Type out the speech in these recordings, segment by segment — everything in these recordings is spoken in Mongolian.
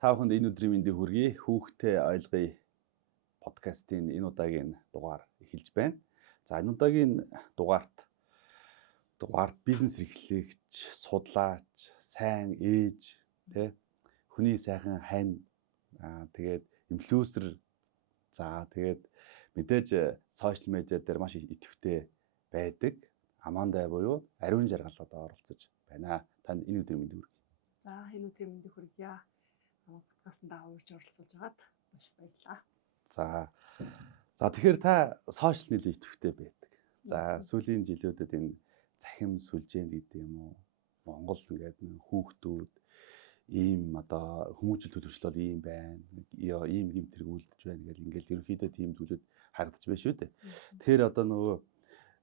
Та бүхэнд энэ өдрийн мэндийг хүргэе. Хүүхдээ ойлгоё подкастын энэ удаагийн дугаар эхэлж байна. За энэ удаагийн дугаарт бизнес эрхлэгч, судлаач, сайн ээж, хүний сайхан хань, тэгээд инфлюенсер, тэгээд мэдээж сошиал медиа дээр маш идэвхтэй байдаг Аманда буюу Ариун Жаргал одоо оролцож байна. Танд энэ өдрийн мэндийг хүргэе. За энэ өдрийн мэндийг хүргье. Подкастт аваарч оролцож байгаад маш баярлалаа. За тэгэхээр та сошиал медиа идэвхтэй байдаг. За сүүлийн жилүүдэд энэ цахим сүлжээнд гэдэг юм уу? Монгол ингээд хүүхдүүд ийм одоо хүмүүжил төлөвшлөл ийм байна. Ийм юм тэргүүлдэж байна гэл ингээд ерөнхийдөө тийм зүйлүүд харагдаж байна шүү дээ. Тэгэхээр одоо нөгөө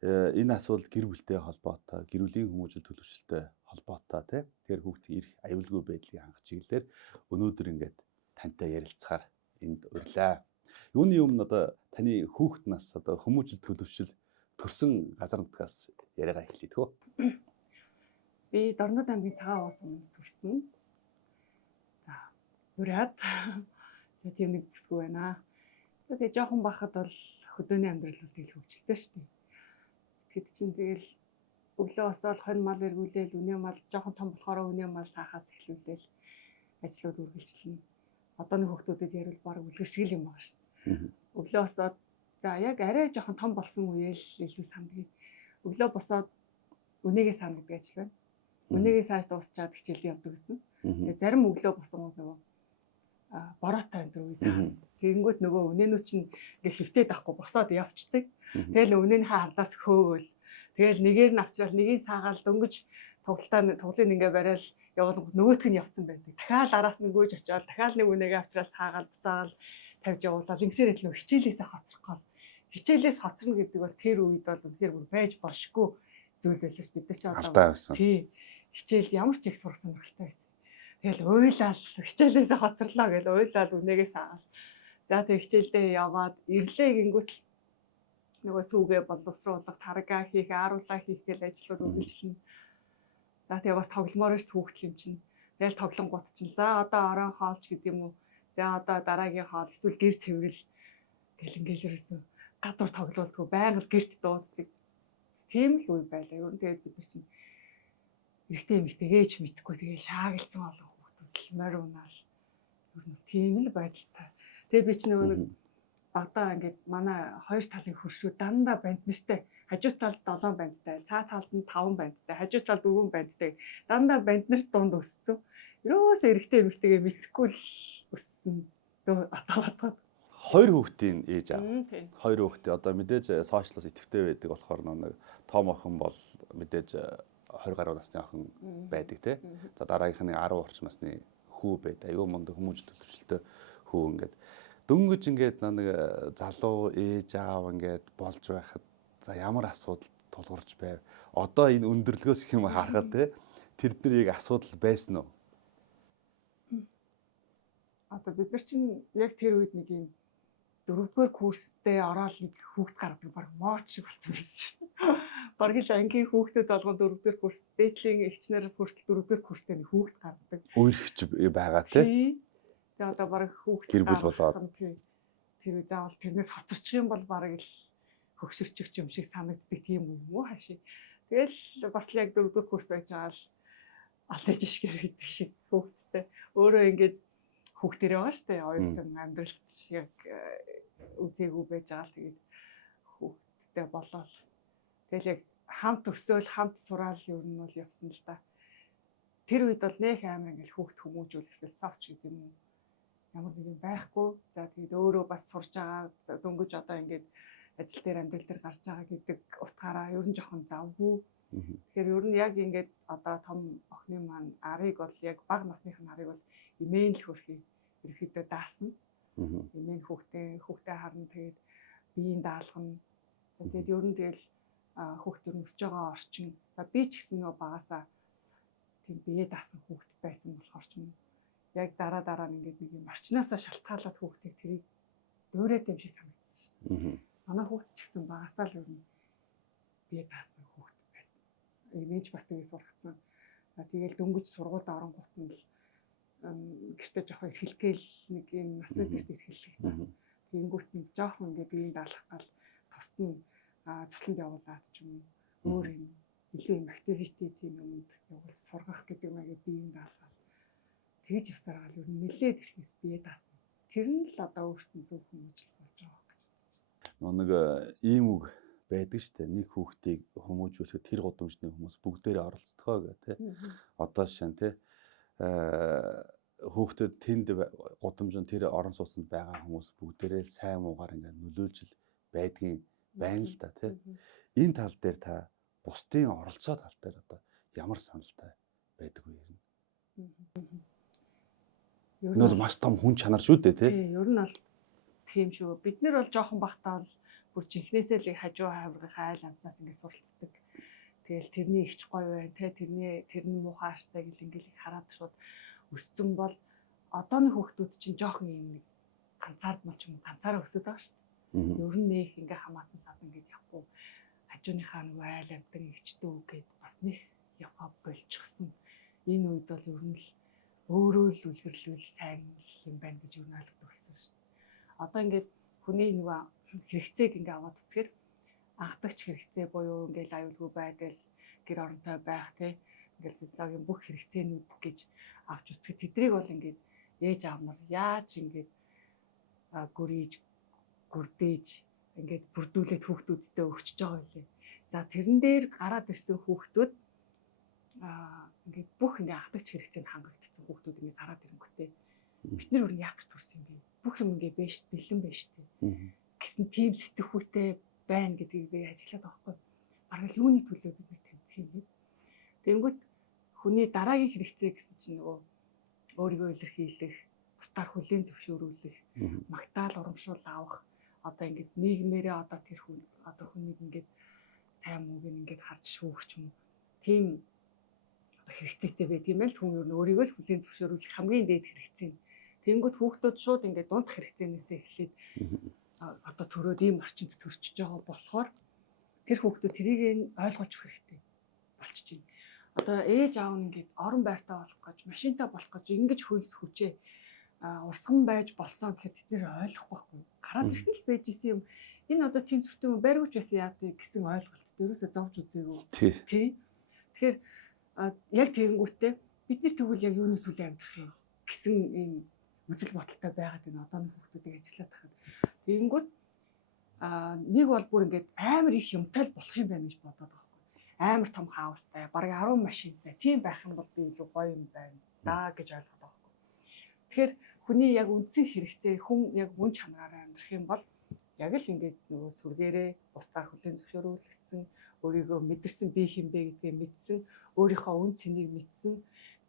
энэ асуудал гэр бүлтэй холбоотой, гэр бүлийн хүмүүжил төлөвшөлтэй холбоотой тийм. Тэгэхээр хүүхдийн эрх аюулгүй байдлыг хангах чиглэлээр өнөөдөр ингээд тантай ярилцахаар энд урлаа. Юуны өмнө одоо таны хүүхэд нас одоо хүмүүжил төлөвшөл төрсэн газар нутгаас яриагаа эхлэе тгөө. Би Дорнод аймгийн Цагаан уус өмнө төрсөн. За, ураад тийм нэг бүсгүй байна. Тэгээд жоохон бахад бол хөдөөний амьдрал бол тэгэл хөвчлөлтэй шүү дээ. Тэгэд чинь тэгэл өглөө босоод хонь мал эргүүлээл, үнэ мал жоохон том болохоор үнэ мал саахаас эхлүүлээл ажлууд үргэлжлэнэ. Одооны хүүхдүүдэд ярил баг үлгэр шиг юм байна шүү дээ. Өглөө босоод за яг арай жоохон том болсон үеэл илүү сандгийг. Өглөө босоод үнэгээ саана гэдэг ажил байна. Үнэгээ сааж дуусчаад хичээлд явдаг гэсэн. Тэгээ зарим өглөө босон нөгөө бороотой энэ үе. Тэгэнгүүт нөгөө үнэнүүд чинь ингээ хөвтөд авахгүй босоод явцдаг. Тэгэл үнэний харлаас хөөгөл. Тэгэл нэгээр нь авчрал нэгийг саагаал дөнгөж тоглолын ингээ барайл яваад нөгөөтг нь явцсан байдаг. Дахиад араас нь гүйж очиод дахиад нэг үнэгээ авчрал саагаал буцаагаал тавьж явуулаад ингэсээр илүү хичээлээсээ хоцрох. Хичээлээс хоцорно гэдэг бол тэр үед бол үнэхээр бүр байж болшгүй зүйл байлж бид нар ч одоо тий хичээл ямар ч их сурах сонирхолтой байсан. Тэгэл уйлал хичээлээсээ хоцорлоо гэж уйлал үнэгээ саагаал. За тэг хичээлдээ яваад ирлээ гингүүт нөгөө сүүгээ боловсруулах, тарга хийх, ааруулаа хийх гэл ажлууд үргэлжлэнэ. За тэгээ бас тогломоор ш хүүхдэл юм чинь. Тэгэл тоглонгууд чинь. За одоо орон хоолч гэдэг юм уу? За одоо дараагийн хоол эсвэл гэр цэвэрэл гэл ингээл ерөөсөө гадуур тоглоулдгүй байгаль гэрт дууддаг. Тийм л үе байлаа. Ер нь тэгээд бид нар чинь эрэгтэй эмэгтэй ээж мэдхгүй тэгээ шаагалцсан олон хүүхдүүд л морь унаал. Ер нь тийм л байдалтай. Тэгээ би ч нөгөө багтаа ингээд манай хоёр талын хөршүү дандаа банднэртэй. Хажуу талд 7 бандтай, цаа талд нь 5 бандтай, хажуу талд 4 бандтай. Дандаа банднэрт дунд өссөн. Ерөөсөө эрэгтэй эмэгтэйгээ мэдхгүй л өссөн. Атаа. Хоёр хүүхдийн ээж аав. Хоёр хүүхдээ одоо мэдээж сошиалос идэвхтэй байдаг болохоор нэг том охин бол мэдээж 20 гаруй насны охин байдаг тий. За дараагийнх нь 10 орчим насны хүү байдаг. Аюу мундаг хүмүүжил төлөвшөлтөй хүү ингээд дөнгөж ингээд нэг залуу ээж аав ингээд болж байхад за ямар асуудал тулгарч байв. Одоо энэ өндөрлгөөс их юм харахад тий тэрдний яг асуудал байсан уу? Одоо бид нар чинь яг тэр үед нэг юм 4-р курстэй ороод нэг хүүхд гардаг баг мооч шиг болсон байсан шүү дээ. Бараг л ангийн хүүхдүүд болгон 4-р курс, дээдлийн эгчнэр хүртэл 4-р курстэй нэг хүүхд гардаг. Үерхч байгаа тий. Тэгээ одоо бараг хүүхд гэр бүл болоод тэр заавал тэрнээс хоцорчих юм бол бараг л хөгшөрчих юм шиг санагддаг тийм юм уу хаашаа. Тэгэл бас л яг 4-р курс байж байгаа л алж ишгэр гэдэг шиг хүүхдтэй. Өөрөө ингээд хүүхдэрээ байгаа шүү дээ. Оюутан амьдралт шиг үзээгүй байж байгаа л тэгээд хүүхдтэй болоод тэгэл яг хамт өсөөл хамт сураал ер нь бол явсан л да. Тэр үед бол нэх амар ингээл хүүхд хүмүүжүүлэх философч гэдэг юм уу ямар нэг юм байхгүй. За тэгээд өөрөө бас сурж байгаа дөнгөж одоо ингээд ажил дээр амьдрал дээр гарч байгаа гэдэг утгаараа ер нь жоохон завгүй. Тэгэхээр ер нь яг ингээд одоо том охины маань арыг бол яг бага насных нь арыг бол имэйл хөрхий ерөөхдөө даасна. Имэйл хүүхдээ харна тэгээд биеийн даалгана. Тэгээд ер нь тэгэл хүүхд ер нь өсөж байгаа орчин. За би ч гэсэн нөгөө багасаа тийм бие даасан хүүхд байсан болохоор ч юм яг дараа нь ингээд нэг юм орчноосоо шалтгаалаад хүүхдийг тэрийг дөөрөөд юм шиг санагдсан шүү дээ. Манай хүүхд ч гэсэн багасаа л ер нь бие даасан хүүхд байсан. Имэж бас тэгээ сургацсан. Тэгэл дөнгөж сургуульд оронгууд нь л гэртээ жоохон эрхэлгээл нэг юм насны гэртээ эрхэлэх бас тэгэнгүүт нэг жоохон ингээд биеийг даалгах гал тусад нь цэцлэнд явуулаад ч юм өөр юм илүү юм activity тийм юмд явуул сургах гэдэг юм аа биеийг даалгах тэгж явсаар гал ер нь нэлээд ихнээс бие даасан. Тэр нь л одоо өөртөө зөв хүмүүжил болж байгаа гэж. Нэг ийм үг байдаг шүү дээ. Нэг хүүхдийг хүмүүжүүлэхэд тэр гудамжны хүмүүс бүгдээрээ оролцдгоо гэх тээ. Одоо шин тээ хүүхдэд тэнд гудамжинд тэр орон сууцнд байгаа хүмүүс бүгдээрээ сайн муугаар ингээд нөлөөлж байдгийн байна л да тий. Энэ тал дээр та бусдын оролцоо тал дээр одоо ямар саналтай байдаг вэ юм? Энэ бол маш том хүн чанар шүү дээ тий. Ер нь бол тийм шүү. Бид нэр бол жоохон бахтаа бол бүр чихнээсээ л хажуу хаврын айл амтнаас ингээд суралцдаг. Тэгэл тэрний ихч гоё байна те тэрний муухай аштай гэл ингээд хараад шууд өссөн бол одооны хүүхдүүд чинь жоохон юм нэг ганцаардмал ч юм ганцаараа өсөд байгаа шүү дээ. Ер нь нэг ингээ хамаатан сад ингээд явахгүй хажууныхаа нэг айл амтан ихчдөө үгээд бас нэг яваа болчихсон. Энэ үед бол ер нь л өөрөө л үлгэрлүүл сайн юм байна гэж юу ойлгодог болсон шүү дээ. Одоо ингээд хүний нэг хэрэгцээг ингээ аваад үзэхээр анхдагч хэрэгцээ буюу ингээл аюулгүй байдал гэр оронтой байх тий ингээл физиологийн бүх хэрэгцээнүүд гэж авч үзэхэд тэднийг бол ингээд ээж аав нар яаж ингээд гүрийж гүрдээж ингээд бүрдүүлээд хүүхдүүдтэй өгчөж байгаа юм лээ. За тэрэн дээр гараад ирсэн хүүхдүүд ингээд бүх ингээд анхдагч хэрэгцээнд хангагдсан хүүхдүүд ингээд гараад ирэнгүүтээ бид нар өөр яах гэж төрсөн юм бэ? Бүх юм ингээд бэлэн байна шүү дээ. Гэсэн тийм сэтгэхүйтэй байна гэдгийг би ажиглаад байгаа байхгүй. Бараг юуны төлөө бид нар тэмцэх юм бэ? Тэнгүүт хүний дараагийн хэрэгцээ гэсэн чинь нөгөө өөрийгөө илэрхийлэх, бусдаар хүлээн зөвшөөрүүлэх, магтаал урамшуул авах, одоо ингээд нийгмээрээ одоо тэр хүн одоо хүнийг ингээд сайн мууг ингээд харж шүүгч юм. Тийм одоо хэрэгцээтэй байт юм байл хүн өөрийгөө л хүлээн зөвшөөрүүлэх хамгийн дээд хэрэгцээ. Тэнгүүт хүүхдүүд шууд ингээд дунд хэрэгцээнээсээ эхлээд одоо төрөөд ийм орчинд төрчихөж байгаа болохоор тэр хүүхдүүд тэрийг ойлгож хэрэгтэй болчихж байна. Одоо ээж аав нь ингээд орон байртай болох гэж, машинтай болох гэж ингэж хөлс хүчээ урсган байж болсон гэхэд тэд нэр ойлгох байхгүй. Гараад ирэх л байж исэн юм. Энэ одоо тийм зүртэй юм байргууч байсан яадаг гэсэн ойлголт ерөөсөө зовж үзээгүй. Тий. Тэгэхээр яг тэгэнгүүтээ бидний тэгвэл яг юуны төлөө амьдрах юм гэсэн ийм үзэл бодолтой байгаад энэ одооны хүүхдүүдийг ажиллаад тахад тэгэнгүүт нэг бол бүр ингээд амар их юмтай л болох юм байна гэж бодоод байгаа байхгүй. Амар том хаустай, бараг 10 машинтай тийм байх юм бол би илүү гоё юм байна да гэж ойлгоод байгаа байхгүй. Тэгэхээр хүний яг үндсэн хэрэгцээ хүн яг мөн чанараараа амьдрах юм бол яг л ингээд нөгөө сүргээрээ бусдаар хүлээн зөвшөөрүүлэгдсэн, өөрийгөө мэдэрсэн би хинбэ гэдгээ мэдсэн, өөрийнхөө үн цэнийг мэдсэн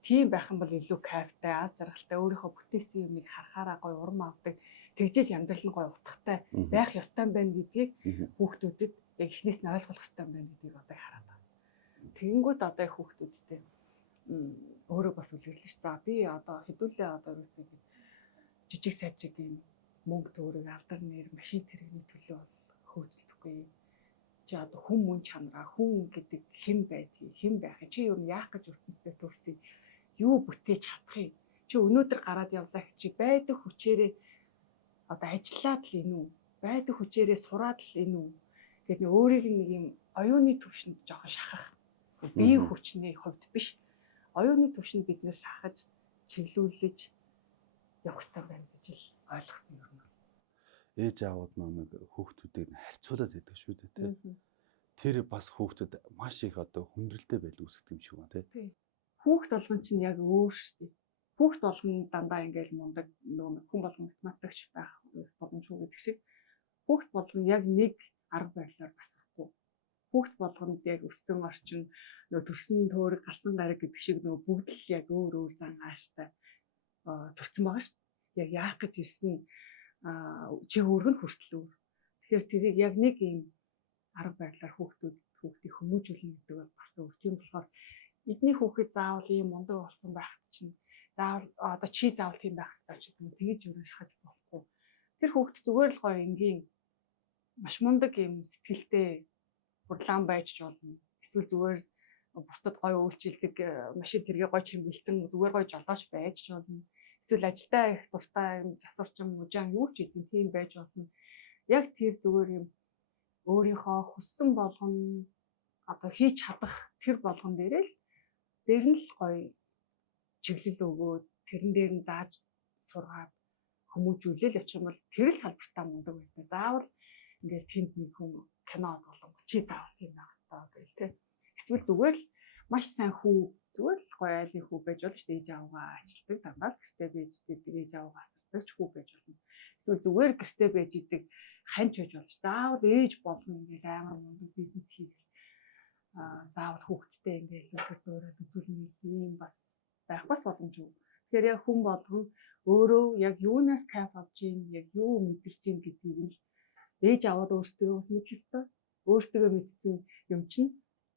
тийм байх юм бол илүү кайфтай, аз жаргалтай, өөрийнхөө бүтээсэн юмыг харахаараа гоё урам авдаг, тэгжээж амьдрал нь гоё утгатай байх ёстой байна гэдгийг хүүхдүүдэд яг эхнээс нь ойлгох ёстой байна гэдгийг одоо хараад байна. Тэгэнгүүт одоо хүүхдүүдтэй өөрөө бас үлгэрлээ ш. За би одоо хэдүүлээ одоо ерөөсөө жижиг сажиг юм мөнгө төгрөг алдар нэр машин тэрэгний төлөө хөөцөлдөхгүй. Чи одоо хүн мөн чанараа хүн гэдэг хэн байдгийг хэн байх чи юу яах гэж ертөнцид төрсөн юу бүтээж чадахыг чи өнөөдөр гараад явлаа чи байдаг хүчээрээ одоо ажиллаад л энэ үү байдаг хүчээрээ сураад л энэ үү гэдэг нэг өөрийг нэг юм оюуны төвшөнд жоохон шахах бие хүчний хувьд биш оюуны төвшөнд бид нэр шахаж чиглүүлж явах хэрэгтэй байна гэж л ойлгосон юм. Ээж аауд нэг хүүхдүүдийг харьцуулаад байдаг шүү дээ тий. Тэр бас хүүхдэд маш их одоо хүндрэлтэй байл үүсгэх юм шиг байна тий. Хүүхд болгон чинь яг өөр шүү дээ. Хүүхд болгон дандаа ингээл мундаг нөгөө хүн болгон математикч байх боломжгүй гэдэг шиг хүүхд болгон яг нэг арга барилаар бас байхгүй. Хүүхд болгонд яг өссөн орчин нөгөө төрсөн төөрөг гарсан гараг гэдэг шиг нөгөө бүгд л яг өөр өөр зан ааштай төрсэн байгаа шүү дээ. Яг яах гэж ирсэн чи өөргөн хүртэл өөр. Тэгэхээр тэрийг яг нэг юм арга барилаар хүүхдийг хүмүүжүүлнэ гэдэг бол бас өөр. Тийм болохоор эдний хүүхэд заавал ийм мундаг болсон байхад чинь заавал одоо чи заавал тийм байх хэрэгтэй ч гэдэг нь тэгэж өөрөө шахаж болохгүй. Тэр хүүхэд зүгээр л гоё энгийн маш мундаг юм сэтгэлтэй хурлаан байж ч болно. Эсвэл зүгээр бусдад гоё үйлчилдэг машин тэргээ гоё чимгэлцэн зүгээр гоё жолооч байж ч болно. эсвэл ажилдаа их дуртай юм засварчин мужаан юу ч гэдэг тийм байж болно. Яг тэр зүгээр юм өөрийнхөө хүссэн болгон одоо хийж чадах тэр болгон дээр нь л гоё чиглэл өгөөд тэрэн дээр нь зааж сургаад хүмүүжүүлэл явчих юм бол тэр л салбартаа мундаг байдаг. Заавал ингээд тэнд нэг хүн кино болон чи заавал тийм байх хэрэгтэй гэл тэ. Эсвэл зүгээр л маш сайн хүү зүгээр л гоё айлын хүү байж болно шүү дээ. Ээж аваагаа ажилтдаг дандаа гэртээ байж идэг ээж аваагаа асардаг хүү байж болно. Эсвэл зүгээр гэртээ байж идэг ханч байж болж заавал ээж болно ингээд амар мундаг бизнес хийх заавал хүүхдтэй ингээд өөрөөр үзүүлнэ юм бас байх бас боломжгүй. Тэгэхээр яг хүн болгон өөрөө яг юунаас кайф авч ийн, яг юу мэдэрч ийн гэдгийг нь ээж аваад өөртөө бас мэдэх ёстой. Өөртөө мэдсэн юм чинь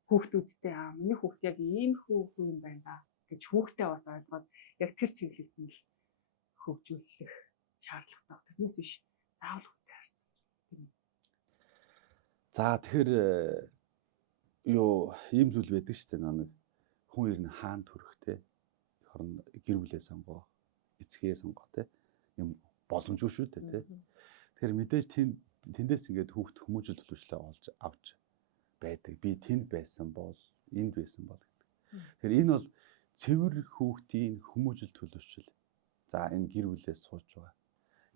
хүүхдүүдтэй миний хүүхд яг ийм хүү юм байна да гэж хүүхдээ бас ойлгоод яг тэр чиглэлд нь л хөгжүүлэх шаардлагатай. Тэрнээс биш заавал хүүхдээ харьцуулж. За тэгэхээр юу ийм зүйл байдаг шүү дээ. Нэг хүн ер нь хаан төрөхтэй хорон гэр бүлээ сонгоо, эцгээ сонгоо те юм боломжгүй шүү дээ те. Тэгэхээр мэдээж тэндээс ингээд хүүхд хүмүүжил төлөвчлөө олж авч байдаг. Би тэнд байсан бол энд байсан бол гэдэг. Тэгэхээр энэ бол цэвэр хүүхдийн хүмүүжил төлөвшил. За энэ гэр бүлээс сууж байгаа.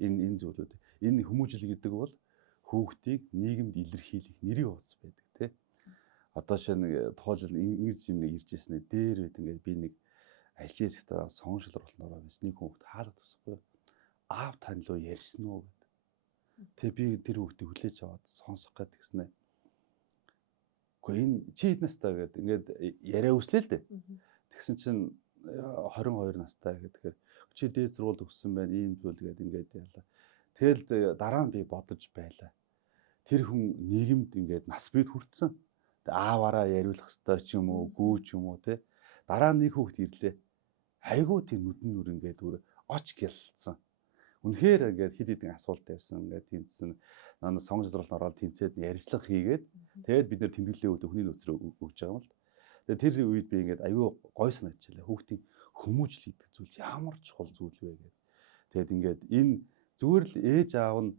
Энэ зүйлүүд. Энэ хүмүүжил гэдэг бол хүүхдийг нийгэмд илэрхийлэх нэрийн хуудас байдаг те. Одоо шинэ тухайлбал ингэж юм нэг ирж ирсэн дээр байд ингээд би нэг ажлын сектор соншил оруулнараа байсан нэг хүүхд хаалт тусахгүй аав тань руу ярьсан уу гэд. Тэгээ би тэр хүүхдийг хүлээж аваад сонсох гээд гиснэ. Гэхдээ энэ чи хэд настай гэд ингээд яриа үслээ л дээ. Тэгсэн чинь 22 настай гэхээр чи дээд сургууль төгссөн байна ийм зүйл гээд ингээд яалаа. Тэгэл дараа нь би бодож байлаа. Тэр хүн нийгэмд ингээд нас бид хүртсэн. Ааваараа яриулах ёстой ч юм уу, гүү ч юм уу те. Дараа нь нэг хүүхд ирлээ. Айгуу тийм нүдэн нүр ингээд оч гэлцсэн. Үнэхээр ингээд хэд хэдэн асуулт тавьсан ингээд тэнцсэн. Наа сонгожлол ороод тэнцээд ярилцлага хийгээд тэгээд бид нэр тэмдэглэлийн үед хүний нөөцрөө өгж байгаа юм л. Тэгээд тэр үед би ингээд айгуу гой санагдчихлаа. Хүүхдийн хүмүүжил гэдэг зүйл ямар чухал зүйл вэ гэдэг. Тэгээд ингээд энэ зүгээр л ээж аав нь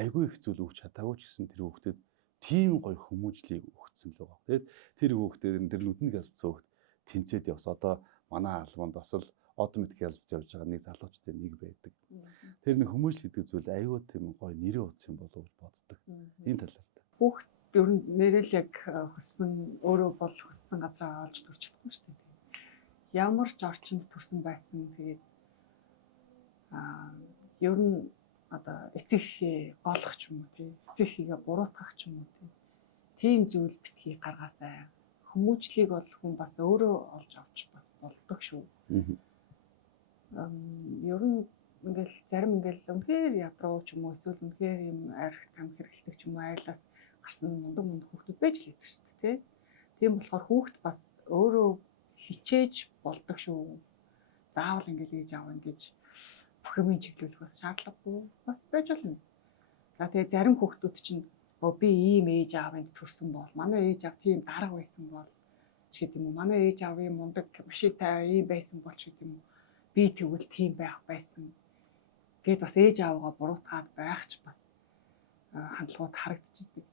айгуу их зүйл өгч чадаагүй ч гэсэн тэр хүүхдэд тийм гоё хүмүүжлийг өгсөн л байгаа. Тэгээд тэр хүүхдэд тэр нүдэн гэлцсэн хүүхд тэнцээд явс. Одоо манай албанд бас л automatic ялцж явж байгаа нэг залуучтай нэг байдаг. Тэр нэг хүмүүжил гэдэг зүйл аюу тийм гоё нэрийн утас юм болов гэж боддог. Энэ талаар. Хүүхд ер нь нэрэл яг хөссөн өөрөө бол хөссөн газараа олж төрч чадахгүй шүү дээ. Ямар ч орчинд төрсөн байсан тэгээд ер нь одоо эцэг эхээ голох ч юм уу тий. Эцэг эхийгээ буруутгах ч юм уу тий. Тийм зүйл битгий гаргаасай. Хүмүүжлийг бол хүн бас өөрөө олж авч бас болдог шүү. Ер нь ингээл зарим ингээл үнэхээр ядруу ч юм уу эсвэл үнэхээр юм арх там хэрэгэлдэг ч юм уу айлаас гарсан мундаг хүүхдүүд байж л байдаг шүү дээ тий. Тийм болохоор хүүхд бас өөрөө хичээж болдог шүү. Заавал ингээл ээж аав ингэж бүх юм чиглүүлэх бас шаардлагагүй бас байж болно. За тэгээ зарим хүүхдүүд чинь би ийм ээж аавынд төрсөн бол манай ээж аав тийм дарга байсан бол ч гэдэг юм уу манай ээж аав ийм мундаг машинтай ийм байсан бол ч гэдэг юм уу би тэгвэл тийм байх байсан. Гэт бас ээж аавгаа буруутгаад байх ч бас хандлагууд харагдчихдаг.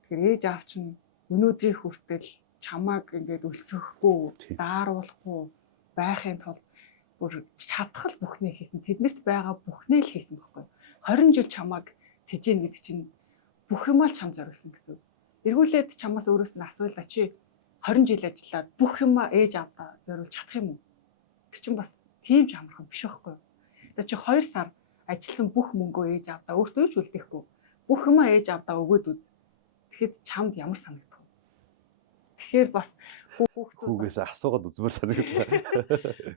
Тэгэхээр ээж аав чинь өнөөдрийн хүртэл чамааг ингээд өсгөхгүй, дааруулахгүй байхын тулд бүр чадхал бүхнээ хийсэн. Тэднэрт байгаа бүхнээ л хийсэн байхгүй. 20 жил чамааг тэжээн гэдэг чинь бүх юмаа л чам зориулсан гэсэн. Эргүүлээд чамаас өөрөөс нь асуулаа чи 20 жил ажиллаад бүх юмаа ээж аавдаа зориулж чадах юм уу? Тэр чинь бас тийм ч амархан биш байхгүй. За чи 2 сар ажилласан бүх мөнгөө ээж аавдаа өөртөө ч үлдээхгүй. Бүх юмаа ээж аавдаа өгөөд үз. Тэгэхэд чамд ямар санагдах вэ? Тэгэхээр бас хүүгээс асуугаад үзмээр санагдлаа.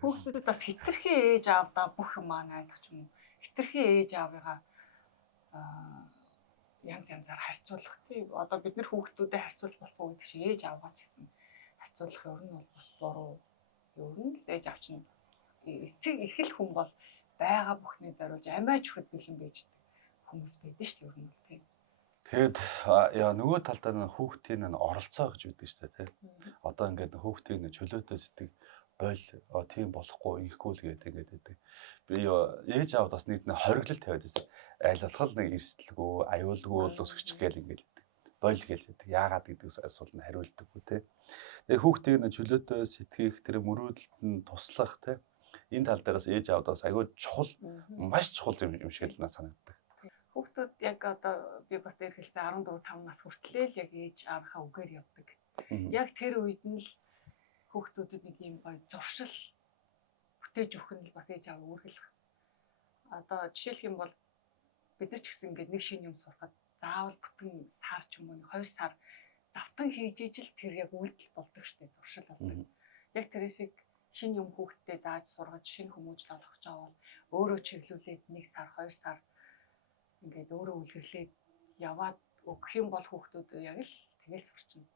Хүүхдүүдэд бас хитрхи ээж аавдаа бүх юмаа найдах ч юм уу. Хитрхи ээж аавыгаа янзаар харьцуулах тийм. Одоо бид нэр хүүхдүүдэд харьцуулж болохгүй гэдэг чинь ээж аавгаа ч гэсэн харьцуулах ер нь бол бас буруу. Ер нь л ээж аав чинь эцэг их л хүн бол байгаа бүхний зориулж амиа чөхөд бэлэн байж хүмүүс байдаг шүү дээ ер нь тийм. Тэгэд нөгөө талдаа хүүхдийн оролцоо гэж үүдэг шүү дээ тийм. Одоо ингээд хүүхдийн чөлөөтэй сэтгэг тийм болохгүй ийхгүй л гэдэг ингээд байдаг. Би ээж аавд бас нэг хориглол тавиад байсан. Айлтгал нэг эрсдэлгүй, аюулгүй бол өсгөч гээл ингээд бойл гээл байдаг. Яагаад гэдэг асуултанд хариулдаггүй те. Тэгээ хүүхдийг нь чөлөөтэй сэтгэх, тэр мөрөөдөлд нь туслах те. Энэ тал дээрээс ээж аавдаас аюул чухал, маш чухал юм шиг л надад санагддаг. Хүүхдүүд яг одоо би бас дээр хэлсэн 14-5 нас хүртлээл яг ээж аавынхаа үгээр явдаг. Яг тэр үед нь л хүүхдүүдэд нэг юм гоё зуршил бүтээж өгөх нь бас ээж аав үүргэлэх. Одоо жишээлх юм бол бид нар ч гэсэн ингээд нэг шинэ юм сурахад заавал бүтэн сар ч юм уу 2 сар давтан хийж ижил тэр яг үйлдэл болдог штеп зуршил болдог. Яг тэр шиг шинэ юм хүүхдэд зааж сургаж шинэ хүмүүжил олгож байгаа бол өөрөө чиглүүлээд 1 сар 2 сар ингээд өөрөө үлгэрлээд яваад өгөх юм бол хүүхдүүд яг л тэгэл сурчна.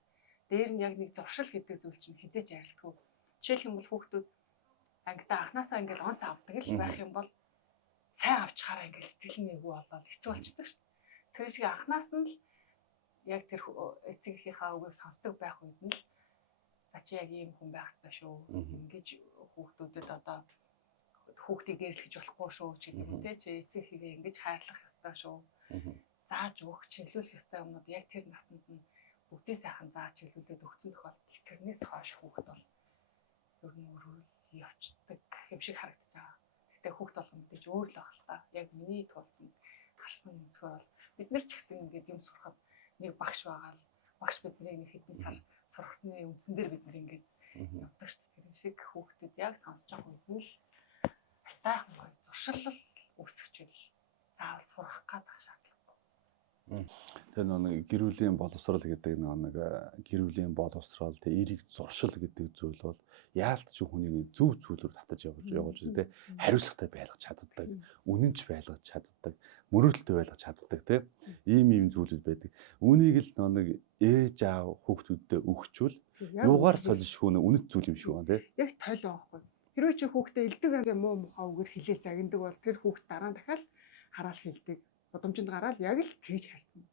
Дээр нь яг нэг зуршил гэдэг зүйл чинь хизээж ярилдаггүй. Жишээлх юм бол хүүхдүүд ангидаа анханасаа ингээд онц авдаг л байх юм бол сайн авчихаараа ингээд сэтгэл нэггүй болоод хэцүү болчихдог шүү дээ. Тэр шиг анханаас нь л яг тэр эцэгийнхээ үгийг сонсдог байх үед нь л за чи яг ийм хүн байх ёстой шүү. Ингэж хүүхдүүдэд одоо хүүхдийг гэрэлхэж болохгүй шүү ч гэдэг юм те чи эцэгхийгээ ингэж хайрлах ёстой шүү. Зааж өгөх чиглүүлэх ёстой юмнууд яг тэр наснд нь бүгдээ сайхан зааж чиглүүлээд өгсөн тохиолдолд тэрнээс хойш хүүхд бол ер нь өөрөө явцдаг юм шиг харагдаж байгаа. Гэхдээ хүүхд болгоно мэдээж өөр л байх л та. Яг миний тулсан харсан өнцгөр бол бид нар ч гэсэн ингээд юм сурахад нэг багш байгаа л багш бидний нэг хэдэн сар сургасны үндсэн дээр бид нар ингээд явдаг шүү дээ. Тэр шиг хүүхдэд яг сонсож байгаа үед нь л айтайхан гоё зуршил үүсгэж заавал сурах гэдэг шаардлагатай. Тэр нэг гэр бүлийн боловсрал гэдэг нэг гэр бүлийн боловсрал тэг эрийг зуршил гэдэг зүйл бол яалтч хүний зөв зүйлээр татаж явуулж тэ хариуцлагатай байлгаж чаддаг, үнэнч байлгаж чаддаг, мөрөөдөлтөй байлгаж чаддаг тэ ийм зүйлүүд байдаг. Үүнийг л нэг ээж аав хүүхдүүдэд өгчвөл юугаар солишгүй үнэт зүйл юм шиг байна тэ. Яг тойл байхгүй. Хэрвээ чи хүүхдээ элдэг янзын муу мухаа үгээр хэлээл загиндаг бол тэр хүүхд дараа нь дахиад хараал хэлдэг. Удамжинд гараад яг л тэгж харьцна.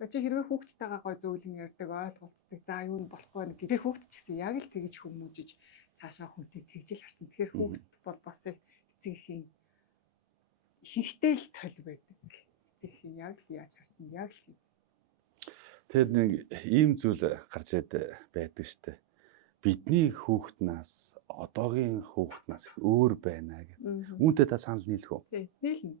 Чи хэрвээ хүүхдтэйгээ гой зөөлөн ярьдаг, ойлголцдог, за юу нь болохгүй нэг тэр хүүхд ч гэсэн яг л тэгж хүмүүжиж цаашаа хүнтэй тэгжэл харцсан. Тэгэхээр хүүхд бол бас эцэгхийн ихэнхдээ л тойл байдаг. Эцэгхийн яг л яаж харцсан, яг л. Тэр нэг ийм зүйл гарч ирээд байдаг штэ. Бидний хүүхднаас одоогийн хүүхднаас их өөр байна гэх. Үүнтэй та санал нийлэх үү? Тийм, нийлнэ.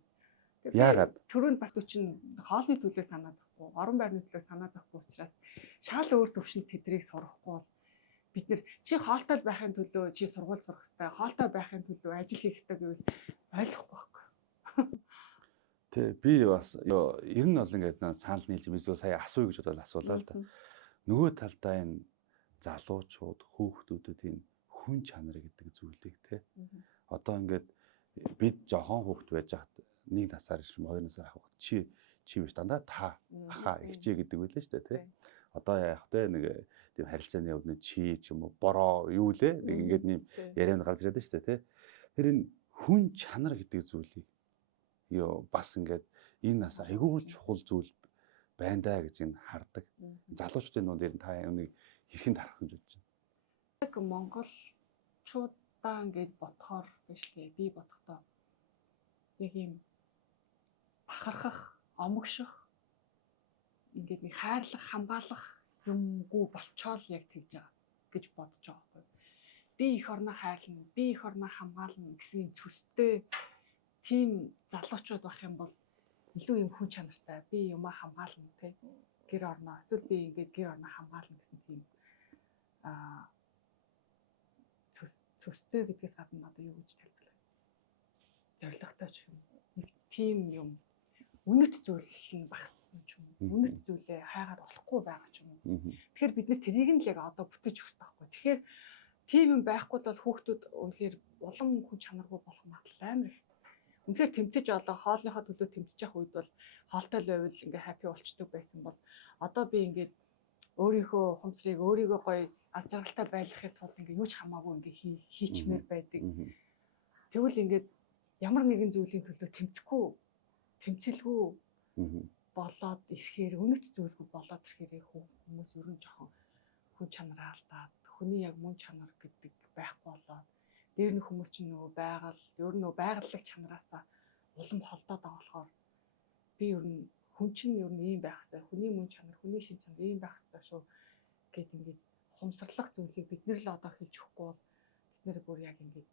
Яагаад? Төрөнд бас чинь хоолны төлөө санаа зовхгүй, орон байрны төлөө санаа зовхгүй учраас шал өөр төвшөнд тэдрийг сурахгүй бол бид нар чи хоолтой байхын төлөө чи сургууль сурах хэрэгтэй, хоолтой байхын төлөө ажил хийх хэрэгтэй гэвэл ойлгохгүй байхгүй. Тэ би бас ер нь бол ингээд санал нийлж би сая асууя гэж бодоод асуулаа л да. Нөгөө талдаа энэ залуучууд хүүхдүүдэд энэ хүн чанар гэдэг зүйлийг те одоо ингээд бид жоохон хүүхд байж хат нэг насаар шим 2 насаар авах чи биш дандаа та аха ихчээ гэдэг байлаа шүү дээ тий. Одоо яах вэ нэг тийм харилцааны өвнө чи ч юм уу бороо юу лээ нэг ингээд нэм ярианд гарч ирээд шүү дээ тий. Тэр энэ хүн чанар гэдэг зүйлийг ёо бас ингээд энэ нас айгүй чухал зүйл байна даа гэж энэ хардаг. Залуучдын нууд ер нь та юуныг хэрхэн тарах гэж бодож байна. Яг монголчуудаа ингээд бодохоор биш тий. Би бодохдоо яг юм бахархах, омгших ингээд нэг хайрлах, хамгаалах юмгүй болчоол яг тэгж байгаа гэж бодож байгаа байхгүй. Би их орноо хайрлна, би их орноо хамгаална гэсэн цөстэй тийм залуучууд байх юм бол илүү юм хүн чанартай. Би юмаа хамгаална тий. Гэр орноо эсвэл би ингээд гэр орноо хамгаална гэсэн тийм цөстэй гэдгээс гадна одоо юу гэж тайлбарлах вэ? Зоригтой ч юм. Нэг тийм юм үнэт зүйл нь багассан ч юм. Үнэт зүйлээ хайгаад болохгүй байгаа ч юм. Тэгэхээр бид нэр тэрийг нь л яг одоо бүтээж өгөх хэрэгтэй байхгүй. Тэгэхээр тийм юм байхгүй бол хүүхдүүд үнэхээр улам хүн чанаргүй болох магадлал амар их. Үнэхээр тэмцэж одоо хоолныхоо төлөө тэмцэж явах үед бол хоолтой л байвал ингээ хаппи болчдөг байсан бол одоо би ингээд өөрийнхөө ухамсарыг өөрийгөө гоё аз жаргалтай байлгахын тулд ингээ юу ч хамаагүй ингээ хийчмээр байдаг. Тэгвэл ингээд ямар нэгэн зүйлийн төлөө тэмцэлгүй болоод ирэхээр үнэт зүйлгүй болоод ирэхээр хүмүүс ер нь жоохон хүн чанараа алдаад хүний яг мөн чанар гэдэг байхгүй болоод дээр нь хүмүүс чинь нөгөө байгаль, ер нь нөгөө байгаллаг чанараасаа улам холдоод байгаа болохоор би ер нь хүн чинь ер нь ийм байх хэрэгтэй. Хүний мөн чанар, хүний шин чанар ийм байх хэрэгтэй шүү гэд ингээд ухамсарлах зүйлийг бид нэр л одоо хийж өгөхгүй бол бид нэр бүр яг ингээд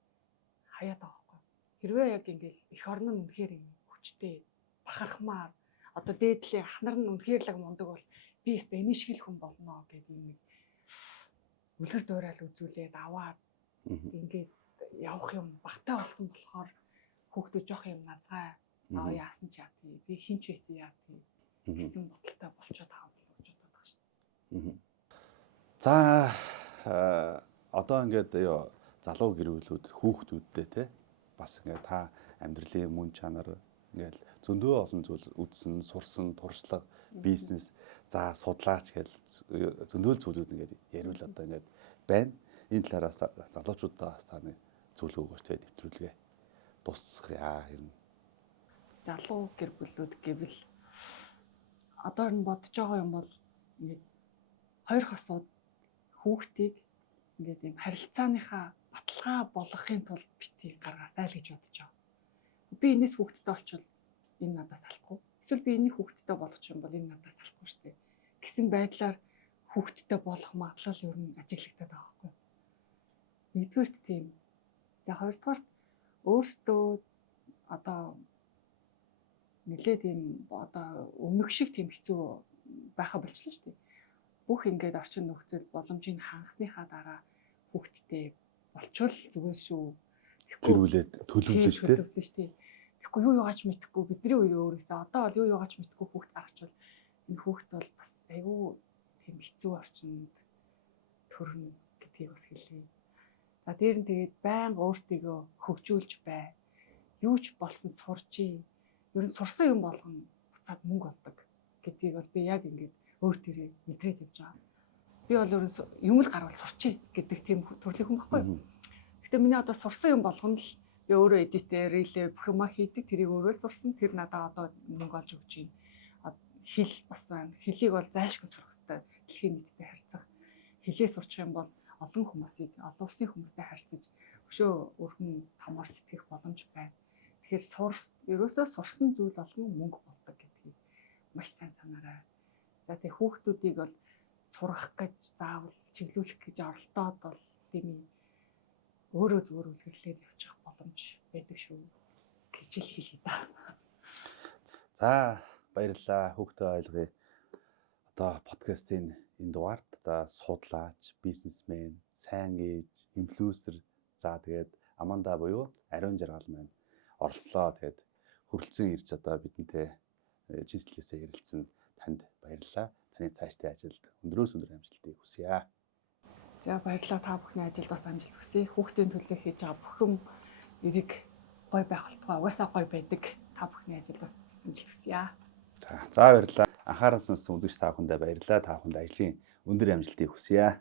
хаяад байгаа байхгүй. Хэрвээ яг ингээд эх орн нь үнэхээр юм хүчтэй бахархмаар одоо дээдлийн ахнар нь үнэхээр л мундаг бол би өөртөө энэ шиг л хүн болно гэдэг юм нэг үлгэр дуурайл үзүүлээд аваад ингээд явах юм багтаа болсон болохоор хүүхдүүд жоох юм назгай аа яасан ч яа би хинч байсан яа гэсэн бодолтой болчиход байгаа юм гэж боддог байна шүү дээ. За одоо ингээд залуу гэрүүлүүд хүүхдүүдтэй те бас ингээд та амьдралын мөн чанар ингээд зөндөө олон зүйл үзсэн, сурсан, туршлага, бизнес, за судлаач гэл зөндөө зүйлүүд ингээд яриул одоо ингээд байна. Энэ талаараас залуучуудаа бас таны зүйл өгөөч те нэвтрүүлгээ дуусгая юм. Залуу гэр бүлүүд гэвэл одоо нь бодож байгаа юм бол ингээд хоёр хосууд хүүхдийг ингээд юм харилцааныхаа баталгаа болгохын тулд битгий гаргаасай л гэж бодож байгаа. Би энэс хүүхдтэй олчвол энэ надаас салахгүй. Эсвэл би энийг хүүхдтэй болгочих юм бол энэ надаас салахгүй шүү дээ. Гэсэн байдлаар хүүхдтэй болох магадлал ер нь ажиглагдаад байгаа байхгүй. Нэгдүгээрт тийм. За хоёрдугаар өөртөө одоо нэлээд юм одоо өмнөх шиг тийм хэцүү байха болчихлоо шүү дээ. Бүх ингээд орчин нөхцөл боломжийг хангасныхаа дараа хүүхдтэй болчвол зүгээр шүү. Тэрүүлээд төлөвлөж шүү дээ. Тэгэхгүй юу яагач мэдэхгүй бидний үе өөрөөсөө одоо бол юу яагач мэдэхгүй хүүхд гаргачвал энэ хүүхд бол бас айгүй тийм хэцүү орчинд төрнө гэдгийг бас хэлье. За дээр нь тэгээд байнга өөртөө хөгжүүлж бай. Юу ч болсон сурчий. Ер нь сурсан юм болгоно буцаад мөнгө олдог гэдгийг бол би яг ингээд өөр төрөө мэдрээд явж байгаа. Би бол ер нь юм л гарвал сурчий гэдэг тийм төрлийн хүн байхгүй юу? Гэтэ миний одоо сурсан юм болгоно л би өөрөө эдитээр рилээ бүх юма хийдэг. Тэрийг өөрөө сурсан. Тэр надад одоо мөнгө олж өгч байна. Хэл бас байна. Хэлийг бол зайлшгүй сурах хэрэгтэй. Дэлхийн нийтэд харьцах. Хэлээ сурчих юм бол олон хүмүүсийг, олон улсын хүмүүстэй харьцаж өшөө өрхөн томоор сэтгэх боломж байна. Тэгэхээр ерөөсөө сурсан зүйл болгон мөнгө болдог гэдгийг маш сайн санаарай. За тэг хүүхдүүдийг бол сургах гэж заавал чиглүүлэх гэж оролдоод бол тийм өөрөө зүгээр үлгэрлээд явчих боломж байдаг шүү гэж л хэлье да. За баярлалаа хүүхдээ ойлгоё. Одоо подкастын энэ дугаарт одоо судлаач, бизнесмен, сайн ээж, инфлюенсер за тэгээд Аманда буюу Ариун Жаргал маань оролцлоо. Тэгээд хүрэлцэн ирж одоо бидэнтэй чийслэлээсээ ярилцсан танд баярлалаа. Таны цаашдын ажилд өндрөөс өндөр амжилтыг хүсье. За баярлалаа та бүхний ажилд бас амжилт хүсье. Хүүхдийн төлөө хийж байгаа бүх юм эрэг гой байх болтугай угаасаа гой байдаг. Та бүхний ажилд бас амжилт хүсье. За баярлалаа. Анхаарал сонсон үзэгч та бүхэндээ баярлалаа. Та бүхэнд ажлын өндөр амжилтыг хүсье.